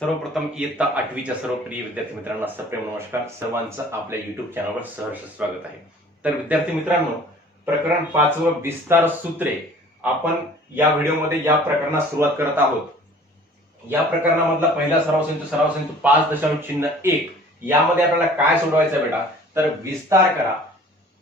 सर्वप्रथम इयत्ता आठवीच्या सर्व प्रिय विद्यार्थी मित्रांना सप्रेम नमस्कार. सर्वांचं आपल्या युट्यूब चॅनलवर सहर्ष स्वागत आहे. तर विद्यार्थी मित्रांनो प्रकरण पाचवं विस्तार सूत्रे. आपण या व्हिडिओमध्ये या प्रकरणात सुरुवात करत आहोत. या प्रकरणामधला पहिला सराव संच सराव संच पाच दशांश चिन्ह एक. यामध्ये आपल्याला काय सोडवायचं बेटा? तर विस्तार करा.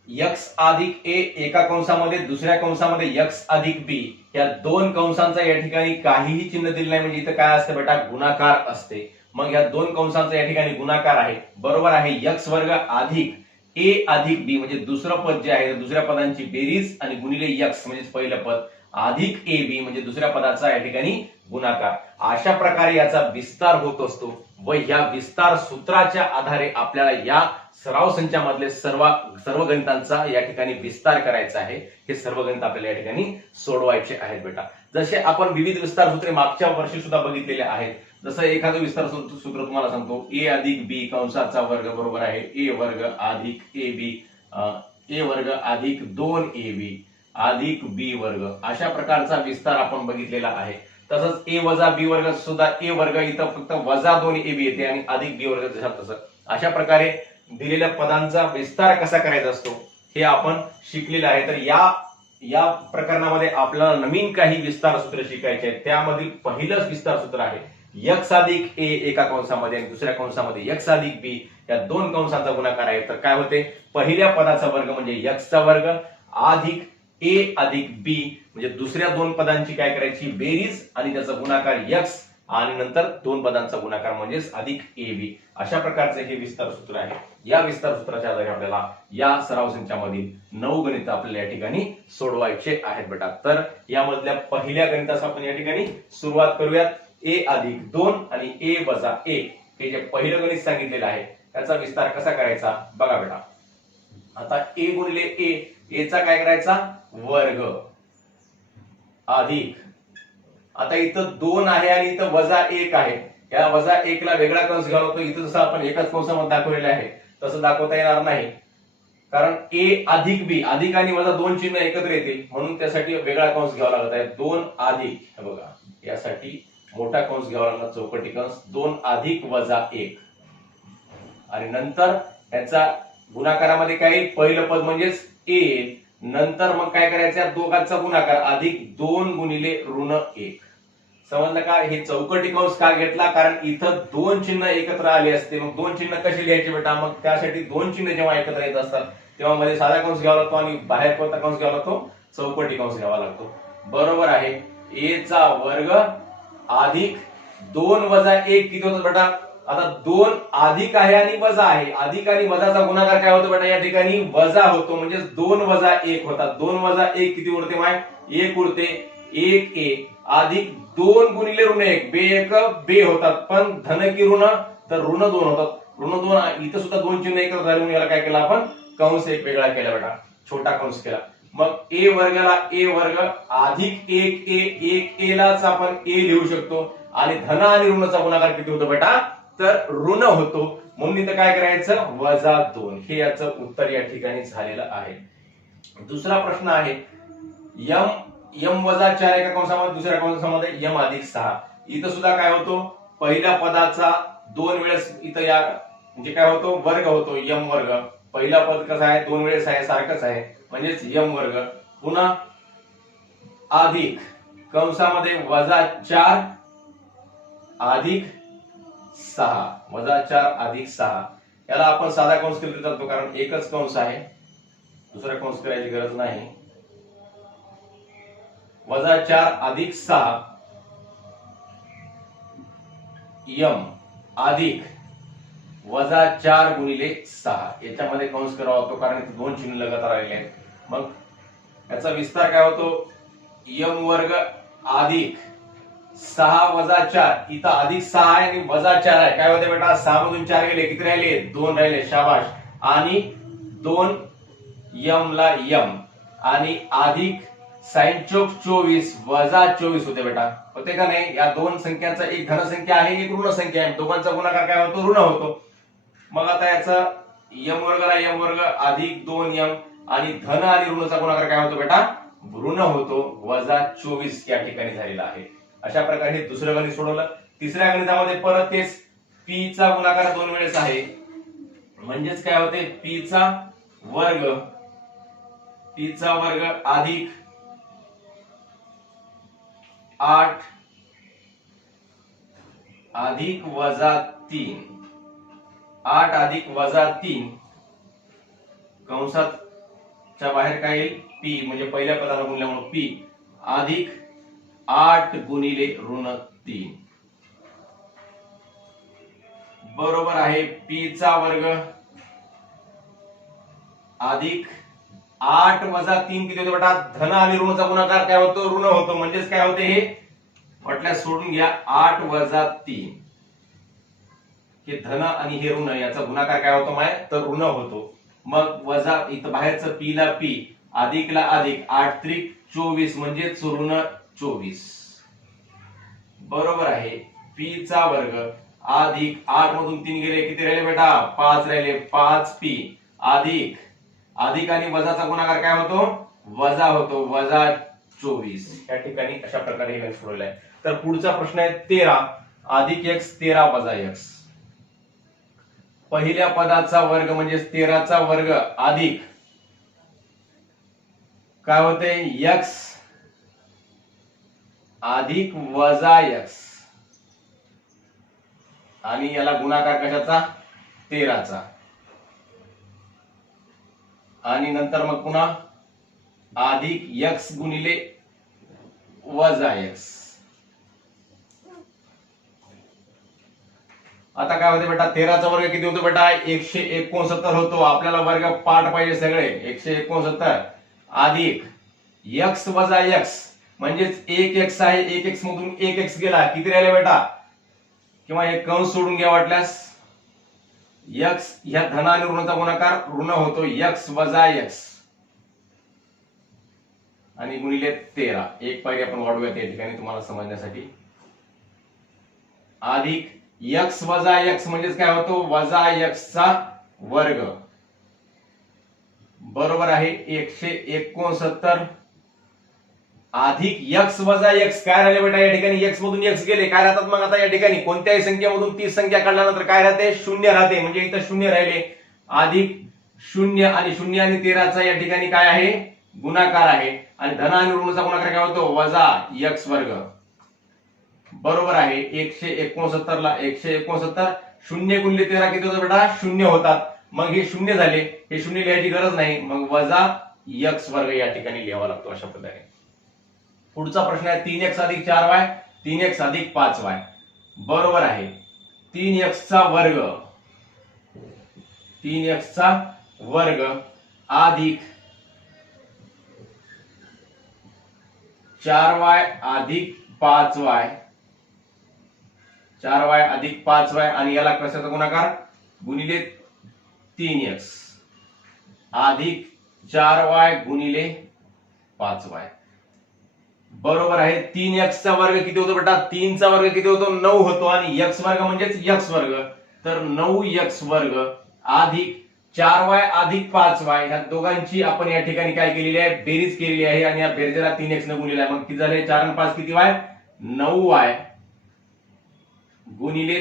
यक्स अधिक ए एका कंसामध्ये दुसऱ्या कंसामध्ये यक्स अधिक बी. या दोन कंसांचा या ठिकाणी काहीही चिन्ह दिलं नाही. म्हणजे इथं काय असते बेटा? गुणाकार असते. मग या दोन कंसांचा या ठिकाणी गुणाकार आहे. बरोबर आहे यक्स वर्ग अधिक ए अधिक बी. म्हणजे दुसरं पद जे आहे दुसऱ्या पदांची बेरीज आणि गुणिले यक्स म्हणजे पहिलं पद. अधिक ए बी म्हणजे दुसऱ्या पदाचा या ठिकाणी गुणाकार. अशा प्रकारे याचा विस्तार होत असतो व या विस्तार सूत्राच्या आधारे आपल्याला या सराव संचामधले सर्व सर्व गणितांचा या ठिकाणी विस्तार करायचा आहे. हे सर्व गणित आपल्याला या ठिकाणी सोडवायचे आहेत बेटा. जसे आपण विविध विस्तार सूत्रे मागच्या वर्षी सुद्धा बघितलेले आहेत. जसं एखादं विस्तार सूत्र तुम्हाला सांगतो. ए अधिक बी कंसाचा वर्ग बरोबर आहे. ए वर्ग अधिक ए बी ए वर्ग अधिक दोन ए बी अधिक बी वर्ग. अशा प्रकारचा विस्तार आपण बघितलेला आहे. तसंच ए वजा बी वर्ग सुद्धा ए वर्ग इथं फक्त वजा दोन ए बी येते आणि अधिक बी वर्ग जशा तसं. अशा प्रकारे दिलेल्या पदांचा विस्तार कसा करायचा असतो हे आपण शिकलेलं आहे. तर या या प्रकरणामध्ये आपल्याला नवीन काही विस्तार सूत्र शिकायचे आहेत. त्यामधील पहिलंच विस्तार सूत्र आहे यक्स अधिक ए एका कंसामध्ये आणि दुसऱ्या कंसामध्ये यक्स अधिक बी. या दोन कंसांचा गुणाकार आहे. तर काय होते? पहिल्या पदाचा वर्ग म्हणजे यक्सचा वर्ग अधिक ए अधिक बी. म्हणजे दुसऱ्या दोन पदांची काय करायची? बेरीज आणि त्याचा गुणाकार यक्स आणि नंतर दोन पदांचा गुणाकार म्हणजेच अधिक ए बी. अशा प्रकारचे हे विस्तार सूत्र आहे. या विस्तार सूत्राच्या आधारे आपल्याला या सराव संचामधील नऊ गणित आपल्याला या ठिकाणी सोडवायचे आहेत बेटा. तर यामधल्या पहिल्या गणिताचा आपण या ठिकाणी सुरुवात करूयात. ए अधिक दोन आणि ए वजा ए. हे जे पहिलं गणित सांगितलेलं आहे त्याचा विस्तार कसा करायचा? बघा बेटा. आता ए गुणले ए. एचा काय करायचा? वर्ग. अधिक आता इथं दोन आहे आणि इथं वजा एक आहे. या वजा एकला वेगळा कंस घ्यावा लागतो इथं जसं आपण एकाच कंसामध्ये दाखवलेलं आहे तसं दाखवता येणार नाही. कारण ए अधिक बी अधिक आणि वजा दोन चिन्ह एकत्र येतील म्हणून त्यासाठी वेगळा कंस घ्यावा लागत आहे. दोन अधिक हे बघा यासाठी मोठा कंस घ्यावा लागला चौकटी कंस. दोन अधिक वजा एक. आणि नंतर याचा गुणाकारामध्ये काय पहिलं पद म्हणजेच ए. नंतर मग काय करायचं? दोघांचा गुणाकार अधिक दोन गुणिले ऋण एक. समजलं का? हे चौकटी कंस का घेतला? कारण इथं दोन चिन्ह एकत्र आले असते. मग दोन चिन्ह कशी लिहायचे बेटा? मग त्यासाठी दोन चिन्ह जेव्हा एकत्र येत असतात तेव्हा मध्ये साधा कंस घ्यावा लागतो आणि बाहेर कोणता कंस घ्यावा लागतो? चौकटी कंस घ्यावा लागतो. बरोबर आहे. ए चा वर्ग अधिक दोन वजा एक किती होतो बेटा? आता दोन अधिक आहे आणि वजा आहे. अधिक आणि वजाचा गुणाकार काय होतो बेटा? या ठिकाणी वजा होतो. म्हणजे दोन वजा एक होतात. दोन वजा एक किती उरते माय? एक उरते एक ए अधिक दोन गुणिले ऋण एक. बे एक बे होतात. पण धन की ऋण तर ऋण दोन होतात. ऋण दोन इथं सुद्धा दोन चिन्ह एकत्र झाले म्हणून याला काय केलं आपण? कंस एक वेगळा केला बेटा. छोटा कंस केला. मग ए वर्गाला ए वर्ग अधिक एक ए एक ए लाच आपण ए लिहू शकतो. आणि धन आणि ऋणाचा गुणाकार किती होतो बेटा? तर ऋण होतो. म्हणून इथं काय करायचं? वजा दोन. हे याचं उत्तर या ठिकाणी झालेलं आहे. दुसरा प्रश्न आहे यम यम वजा चार एका कंसामध्ये दुसऱ्या कंसामध्ये यम अधिक सहा. इथं सुद्धा काय होतो? पहिल्या पदाचा दोन वेळेस इथं या म्हणजे काय होतो? वर्ग होतो यम वर्ग. पहिला पद कसा आहे? दोन वेळेस आहे सारखंच आहे. म्हणजेच यम वर्ग. पुन्हा अधिक. कंसामध्ये वजा चार अधिक सहा. वजा चार अधिक सहा. याला आपण साधा कंस केला जातो कारण एकच कंस आहे. दुसरा कंस करायची गरज नाही. वजा चार अधिक सहा. यम अधिक वजा चार गुणिले सहा. याच्यामध्ये कंस करावा होतो कारण इथे दोन चिन्ह लगातार आलेले आहेत. मग याचा विस्तार काय होतो? यम वर्ग अधिक सहा वजा चार. इथं अधिक सहा आहे आणि वजा चार आहे. काय होते बेटा? सहा मधून चार गेले. किती राहिले? दोन राहिले. शाबाश आणि दोन यम ला यम. आणि अधिक साईन चोक चोवीस वजा चोवीस होते बेटा. होते का नाही? या दोन संख्यांचा एक धन संख्या आहे एक ऋण संख्या आहे. दोघांचा गुणाकार काय होतो? ऋण होतो. मग आता याचा यम वर्गाला यम वर्ग अधिक दोन यम आणि धन आणि ऋणचा गुणाकार काय होतो बेटा? ऋण होतो. वजा चोवीस या ठिकाणी झालेला आहे. अशा प्रकारे हे दुसरं गणित सोडवलं. तिसऱ्या गणितामध्ये परत तेच पी चा गुणाकार दोन वेळेस आहे. म्हणजेच काय होते? पी चा वर्ग पी चा वर्ग अधिक आठ अधिक वजा तीन. आठ अधिक वजा तीन. कंसात च्या बाहेर काय येईल? पी म्हणजे पहिल्या पदाला गुणल्यामुळे पी अधिक आठ गुणिले ऋण तीन. बरोबर आहे पी चा वर्ग. अधिक आठ वजा तीन किती होते बेटा? धन आणि ऋणचा गुणाकार काय होतो? ऋण होतो. म्हणजेच काय होते हे? म्हटल्यास सोडून घ्या आठ वजा तीन. हे धन आणि हे ऋण याचा गुणाकार काय होतो माय तर ऋण होतो. मग वजा इथं बाहेरचं पी ला पी अधिकला अधिक आठ त्रिक चोवीस. म्हणजेच ऋण चोवीस. बरोबर आहे. पी चा वर्ग अधिक आठ मधून तीन गेले किती राहिले बेटा? पाच राहिले पाच पी अधिक अधिक आणि वजाचा गुणाकार काय होतो? वजा होतो वजा चोवीस. या ठिकाणी अशा प्रकारे हे सोडवलं आहे तर पुढचा प्रश्न आहे तेरा. अधिक एक्स तेरा वजा एक्स पहिल्या पदाचा वर्ग म्हणजे तेराचा वर्ग अधिक. काय होते? यक्स अधिक वजा यक्स आणि याला गुणाकार कशाचा? तेराचा. आणि नंतर मग पुन्हा अधिक यक्स गुणिले वजा यक्स आता काय होते बेटा? तेराचा वर्ग किती होतो बेटा? एकशे एकोणसत्तर होतो. आपल्याला वर्ग पाठ पाहिजे सगळे. एकशे एकोणसत्तर. अधिक यक्स वजा यक्स म्हणजेच एक एक्स आहे एक एक्स मधून एक एक्स गेला किती राहिले बेटा? किंवा एक कंस सोडून घ्या वाटल्यास. यक्स ह्या धन आणि ऋणाचा गुणाकार ऋण होतो. यक्स वजा यक्स आणि गुणिले तेरा. एक पायरी आपण वाढूया त्या ठिकाणी तुम्हाला समजण्यासाठी. अधिक यक्स वजा यक्स म्हणजेच काय होतो? वजा यक्सचा वर्ग. बरोबर आहे एकशे एकोणसत्तर. अधिक यक्स वजा यक्स काय राहिले बेटा या ठिकाणी यक्स मधून एक्स गेले? काय राहतात मग आता या ठिकाणी? कोणत्याही संख्येमधून तीस संख्या काढल्यानंतर काय राहते? शून्य राहते. म्हणजे इथं शून्य राहिले. अधिक शून्य आणि शून्य आणि तेराचा या ठिकाणी काय आहे? गुणाकार आहे. आणि धन आणि ऋणचा गुणाकार काय होतो? वजा यक्स वर्ग. बरोबर आहे. एकशे एकोणसत्तर ला एकशे एकोणसत्तर. शून्य गुणले तेरा किती होतं बेटा? शून्य होतात. मग हे शून्य झाले. हे शून्य लिहायची गरज नाही. मग वजा यक्स वर्ग या ठिकाणी लिहावा लागतो अशा प्रकारे पुढचा प्रश्न आहे तीन एक्स अधिक चार वाय तीन एक्स अधिक पाच वाय बरोबर आहे. तीन एक्स चा वर्ग. तीन एक्सचा वर्ग अधिक चार वाय अधिक पाच वाय चार वाय अधिक पाच वाय आणि याला कशाचा गुणाकार? गुणिले तीन एक्स अधिक चार वाय गुणिले पाच वाय बरोबर आहे. तीन एक्स चा वर्ग किती होतो बेटा? तीनचा वर्ग किती होतो? नऊ होतो. आणि यक्स वर्ग म्हणजेच यक्स वर्ग. तर नऊ यक्स वर्ग अधिक चार वाय अधिक पाच वाय ह्या दोघांची आपण या ठिकाणी काय केलेली आहे? बेरीज केलेली आहे. आणि या बेरजेला तीन एक्स न गुणलेला आहे. मग किती झाले? चार आणि पाच किती वाय नऊ वाय गुणिले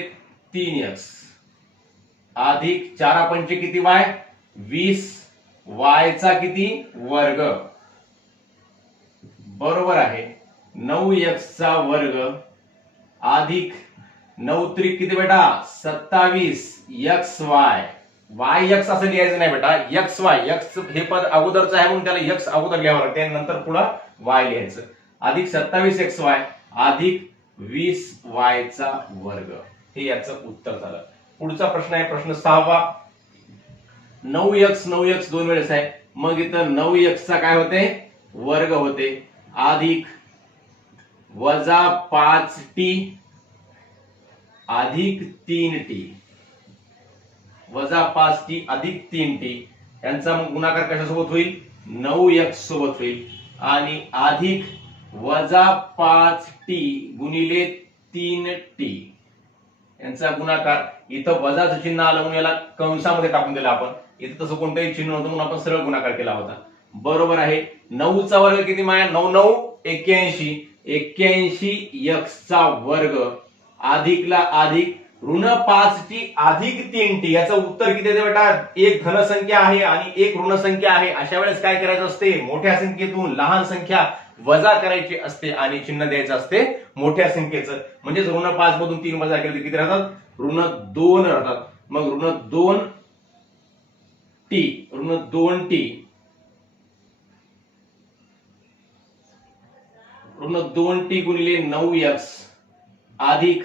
तीन एक्स अधिक चारा पंचे किती वाय वीस वायचा किती वर्ग? बरोबर आहे. नऊ एक्सचा वर्ग अधिक नऊ त्रिक किती बेटा? सत्तावीस एक्स वाय वाय यक्स असं लिहायचं नाही बेटा. यक्स वाय यक्स हे पद अगोदरचं आहे म्हणून त्याला यक्स अगोदर लिहावं लागते. नंतर पुढं वाय लिहायचं. अधिक सत्तावीस एक्स वाय अधिक वीस वायचा वर्ग. हे याचं उत्तर झालं. पुढचा प्रश्न आहे प्रश्न सहावा. नऊ एक्स नऊ एक्स दोन वेळेस आहे. मग इथं नऊ चा काय होते? वर्ग होते. अधिक वजा पाच टी अधिक तीन टी. वजा पाच टी अधिक तीन टी. यांचा मग गुणाकार कशासोबत होईल? नऊ एक्स सोबत होईल. आणि अधिक वजा पाच टी गुणिले तीन टी. यांचा गुणाकार इथं वजाचं चिन्ह आलं म्हणून याला कंसामध्ये टाकून दिलं आपण. इथं तसं कोणतंही चिन्ह नव्हतं म्हणून आपण सरळ गुणाकार केला होता. बरोबर आहे. नऊचा वर्ग किती माया? नऊ नऊ एक्क्याऐंशी. एक्क्याऐंशी चा वर्ग अधिकला अधिक ऋण पाच टी अधिक तीन टी याचं उत्तर किती येते बेटा? एक धनसंख्या आहे आणि एक ऋण संख्या आहे. अशा वेळेस काय करायचं असते? मोठ्या संख्येतून लहान संख्या वजा करायची असते आणि चिन्ह द्यायचं असते मोठ्या संख्येचं. म्हणजेच ऋण पाच मधून तीन वजा केले किती राहतात? ऋण दोन राहतात. मग ऋण दोन टी ऋण दोन टी. ऋण दोन टी गुणिले नऊ एक्स अधिक.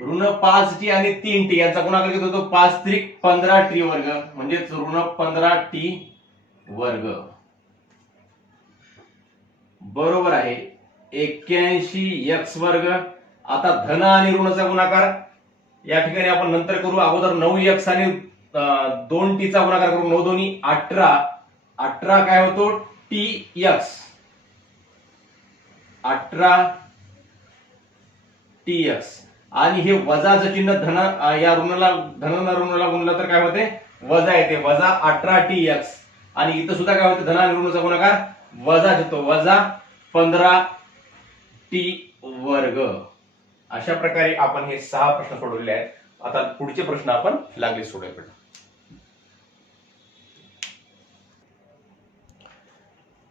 ऋण पाच टी आणि तीन टी. यांचा गुणाकार किती होतो पाच त्रिक पंधरा टी वर्ग. म्हणजेच ऋण पंधरा टी वर्ग. बरोबर आहे. एक्क्याऐंशी एक्स वर्ग. आता धन आणि ऋणचा गुणाकार. या ठिकाणी आपण नंतर करू. अगोदर नऊ एक्स आणि दोन टीचा गुणाकार करू. नऊ दोन्ही अठरा. अठरा काय होतो? टी एक्स अठरा टी एक्स आणि हे वजाचं चिन्ह धन या ऋणाला धन ऋणाला गुणलं तर काय होते? वजा येते. वजा अठरा टी एक्स आणि इथं सुद्धा काय होते? धना ऋणचा गुणाकार वजा येतो वजा पंधरा टी वर्ग. अशा प्रकारे आपण हे सहा प्रश्न सोडवले आहेत. आता पुढचे प्रश्न आपण लागले सोडवायकडे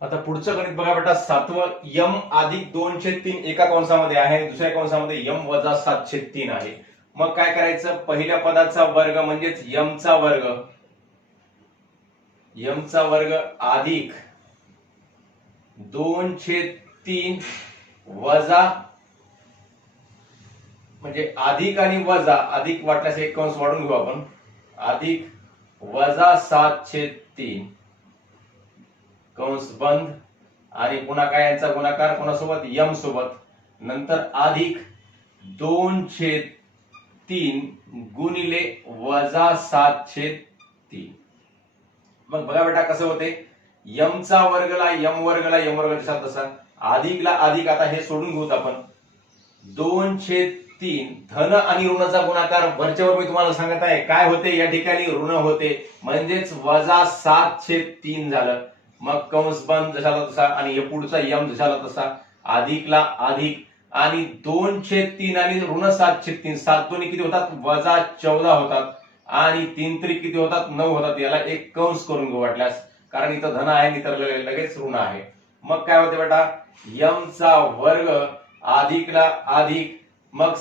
आता पुढचं गणित बघा बेटा सातवं यम अधिक दोनशे तीन एका कंसामध्ये आहे दुसऱ्या कंसामध्ये यम वजा सातशे तीन आहे. मग काय करायचं? पहिल्या पदाचा वर्ग म्हणजेच यमचा वर्ग. यमचा वर्ग अधिक दोनशे तीन वजा म्हणजे अधिक आणि वजा अधिक वाटल्यास एक कंस वाढून घेऊ आपण. अधिक वजा सातशे तीन. कंस बंद आणि पुन्हा काय यांचा गुणाकार? कोणासोबत? यम सोबत नंतर अधिक दोनशे तीन गुणिले वजा सातशे तीन. मग बघा बेटा कसं होते. यमचा वर्गला यम वर्गला यम वर्ग जसा तसा. अधिकला अधिक आता हे सोडून घेऊत आपण. दोनशे तीन धन आणि ऋणाचा गुणाकार वरच्यावर मी तुम्हाला सांगत आहे. काय होते? या ठिकाणी ऋण होते. म्हणजेच वजा सातशे तीन झालं. मग कंस बंद जशाला तसा आणि हे पुढचा यम जशाला तसा. अधिकला अधिक आणि दोनशे तीन आणि ऋण सातशे तीन. सात दोन्ही किती होतात? वजा चौदा होतात. आणि तीन तरी किती होतात? नऊ होतात. याला एक कंस करून घेऊ वाटल्यास. कारण इथं धन आहे आणि लगेच ऋण आहे. मग काय होते बेटा? यमचा वर्ग अधिकला अधिक मग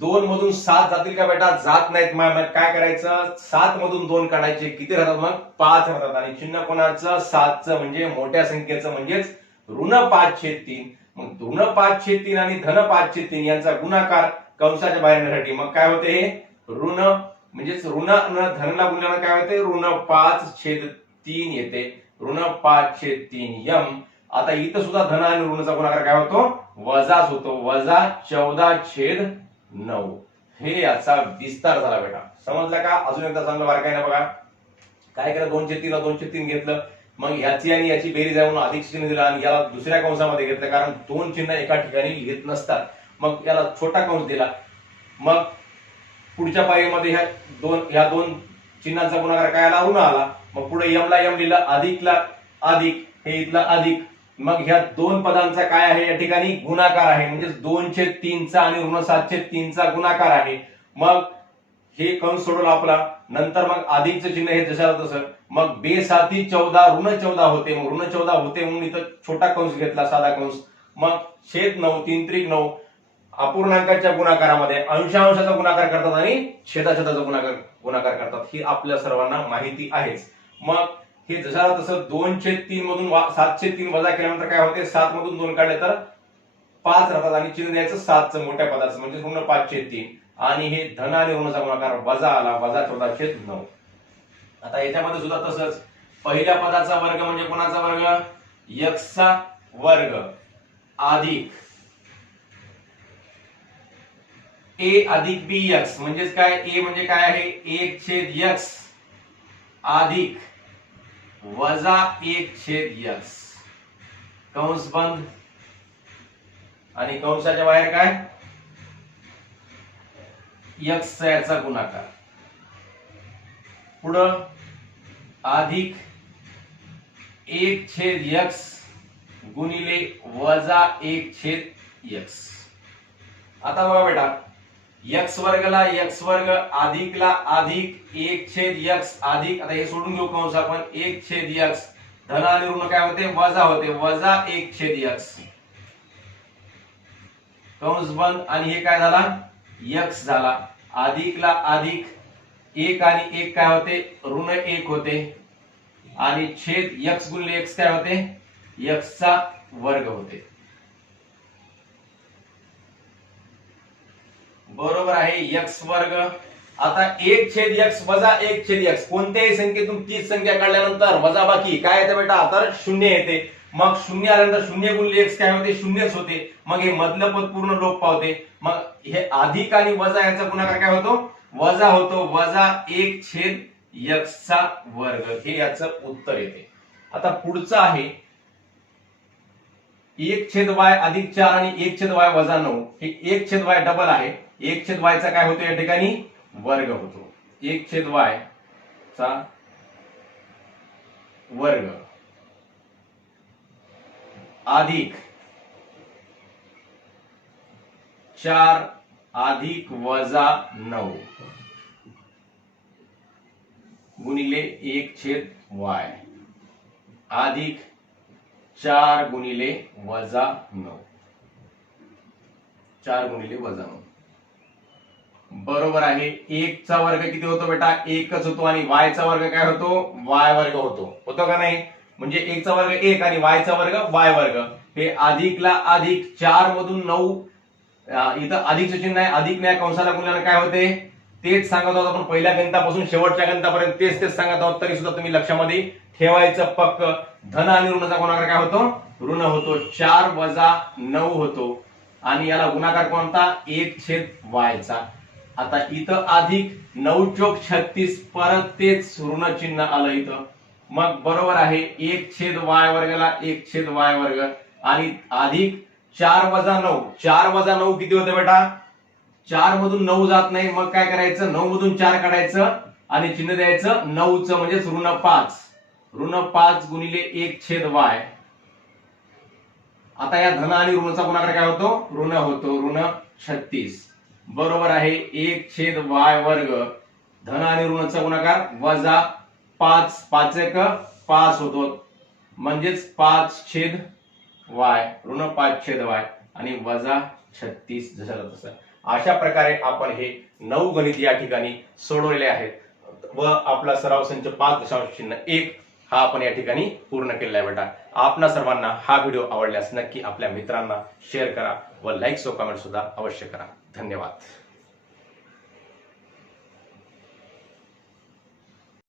दोन मधून सात जातील का बेटा? जात नाहीत. मग काय करायचं? सात मधून दोन काढायचे. किती राहतात मग? पाच राहतात. आणि चिन्ह कोणाचं? सातचं म्हणजे मोठ्या संख्येचं म्हणजेच ऋण पाचशे तीन. मग ऋण पाचशे तीन आणि धन पाचशे तीन यांचा गुणाकार कंसाच्या बाहेर येण्यासाठी. मग काय होते? हे ऋण म्हणजेच ऋण धनला गुणल्यानं काय होते? ऋण पाच छेद तीन येते. ऋण पाच छेद तीन यम. आता इथं सुद्धा धन आणि ऋणचा गुणाकार काय होतो? वजाच होतो. वजा चौदा छेद नऊ. हे याचा विस्तार झाला बेटा. समजला का? अजून एकदा चांगलं बारकाईनं बघा. काय केलं? दोनशे तीन दोनशे तीन घेतलं. मग ह्याची आणि याची बेरीज आहे म्हणून अधिक चिन्ह दिलं आणि याला दुसऱ्या कंसामध्ये घेतलं. कारण दोन चिन्ह एका ठिकाणी घेत नसतात. मग याला छोटा कंस दिला. मग पुढच्या पायरीमध्ये ह्या दोन ह्या दोन चिन्हांचा गुणाकार काय आला? उन्हा आला. मग पुढे यमला यम लिहिला. अधिकला अधिक. हे इथला अधिक. मग ह्या दोन पदांचा काय आहे? या ठिकाणी गुणाकार आहे. म्हणजे दोनशे तीनचा आणि ऋण सातशे तीनचा गुणाकार आहे. मग हे कंस सोडवला आपला. नंतर मग अधिकचं चिन्ह हे जशाला तसं. मग बे साती चौदा ऋण चौदा होते. मग ऋण चौदा होते म्हणून इथं छोटा कंस घेतला साधा कंस. मग छेद नऊ तीन त्रिक नऊ अपूर्णांकाच्या गुणाकारामध्ये अंशांशाचा गुणाकार करतात आणि छेदाछेदाचा गुणाकार गुणाकार करतात. ही आपल्या सर्वांना माहिती आहेच. मग हे जशाला तसं दोनशे तीन मधून सातशे तीन वजा केल्यानंतर काय होते? सात मधून दोन काढले तर पाच राहतात आणि चिन्ह द्यायचं सातचं मोठ्या पदाचं म्हणजे पूर्ण पाचशे तीन. आणि हे धन आणि ऋणचा गुणाकार वजा आला वजा चौदा छेद नऊ. आता याच्यामध्ये सुद्धा तसंच. पहिल्या पदाचा वर्ग म्हणजे कोणाचा वर्ग? यक्सचा वर्ग. अधिक ए अधिक बी यक्स. म्हणजेच काय? ए म्हणजे काय आहे? एक छेद यक्स. अधिक. वजा एक छेद यस कंस बंद. आणि कंसाच्या बाहेर काय? यक्स याचा गुणाकार. पुढं अधिक एक छेद यक्स गुणिले वजा एक छेद यक्स. आता बघा बेटा एक्स वर्गला एक्स वर्ग अधिकला अधिक एक छेद यक्स अधिक. आता हे सोडून घेऊ कंस आपण? एक छेद यक्स. धन आणि ऋण काय होते? वजा होते. वजा एक छेद यक्स. कंस बंद आणि हे काय झाला? यक्स झाला. अधिकला अधिक एक आणि एक काय होते? ऋण एक होते. आणि छेद यक्स गुणले एक्स काय होते? यक्सचा वर्ग होते. बरोबर आहे एक्स वर्ग. आता एक छेद एक्स वजा एक छेद एक्स कोणत्याही संख्येतून तीच संख्या काढल्यानंतर वजा बाकी. काय येते बेटा? तर शून्य येते. मग शून्य आल्यानंतर शून्य गुणले एक्स काय होते? शून्यच होते. मग हे मधलं पद पूर्ण लोप पावते. मग हे अधिक आणि वजा यांचा गुणाकार काय होतो? वजा होतो. वजा एक छेद एक्सचा वर्ग. हे याचं उत्तर येते. आता पुढचं आहे. एक छेद वाय अधिक चार आणि एक छेद वाय वजा नऊ हे एक छेद वाय डबल आहे. एक छेद वायचा काय होतो या ठिकाणी? वर्ग होतो. एक छेद वाय चा वर्ग अधिक चार अधिक वजा नऊ गुणिले एक छेद वाय अधिक चार गुणिले वजा नऊ. चार गुणिले वजा नऊ. बरोबर आहे. एकचा वर्ग किती होतो बेटा? एकच होतो आणि वायचा वर्ग काय होतो? वाय वर्ग होतो. होतो का नाही? म्हणजे एकचा वर्ग एक आणि वायचा वर्ग वाय वर्ग. हे अधिकला अधिक चार मधून नऊ. इथं अधिकचं चिन्ह आहे. अधिक न्याय कंसाला गुणाला काय होते? तेच सांगत आहोत आपण पहिल्या गणितापासून शेवटच्या गणितापर्यंत. तेच तेच सांगत आहोत तरी सुद्धा तुम्ही लक्षामध्ये ठेवायचं पक्क. धन आणि ऋणाचा गुणाकार काय होतो? ऋण होतो. चार वजा नऊ होतो. आणि याला गुणाकार कोणता? एक छेद वायचा. आता इथं अधिक नऊ चोक छत्तीस परत तेच ऋण चिन्ह आलं इथं. मग बरोबर आहे एक छेद वाय वर्गाला एक छेद वाय वर्ग. आणि अधिक चार वजा नऊ. चार वजा नऊ किती होते बेटा? चार मधून नऊ जात नाही मग काय करायचं? नऊ मधून चार काढायचं आणि चिन्ह द्यायचं नऊचं म्हणजेच ऋण पाच. ऋण पाच गुणिले एक छेद वाय. आता या धन आणि ऋणचा गुणाकार काय होतो? ऋण होतो ऋण छत्तीस. बरोबर आहे एक छेद वाय वर्ग. धन आणि ऋणचा गुणाकार वजा पाच पाच एक पाच होतो. म्हणजेच पाच छेद वाय ऋण पाच छेद वाय आणि वजा छत्तीस जसं तसं. अशा प्रकारे आपण हे नऊ गणित या ठिकाणी सोडवलेले आहेत. व आपला सराव संच पाच दशांश चिन्ह एक हा आपण या ठिकाणी पूर्ण केलेला आहे बेटा. आपणा सर्वांना हा व्हिडिओ आवडल्यास नक्की आपल्या मित्रांना शेअर करा व लाईक व कमेंट सुद्धा अवश्य करा. धन्यवाद.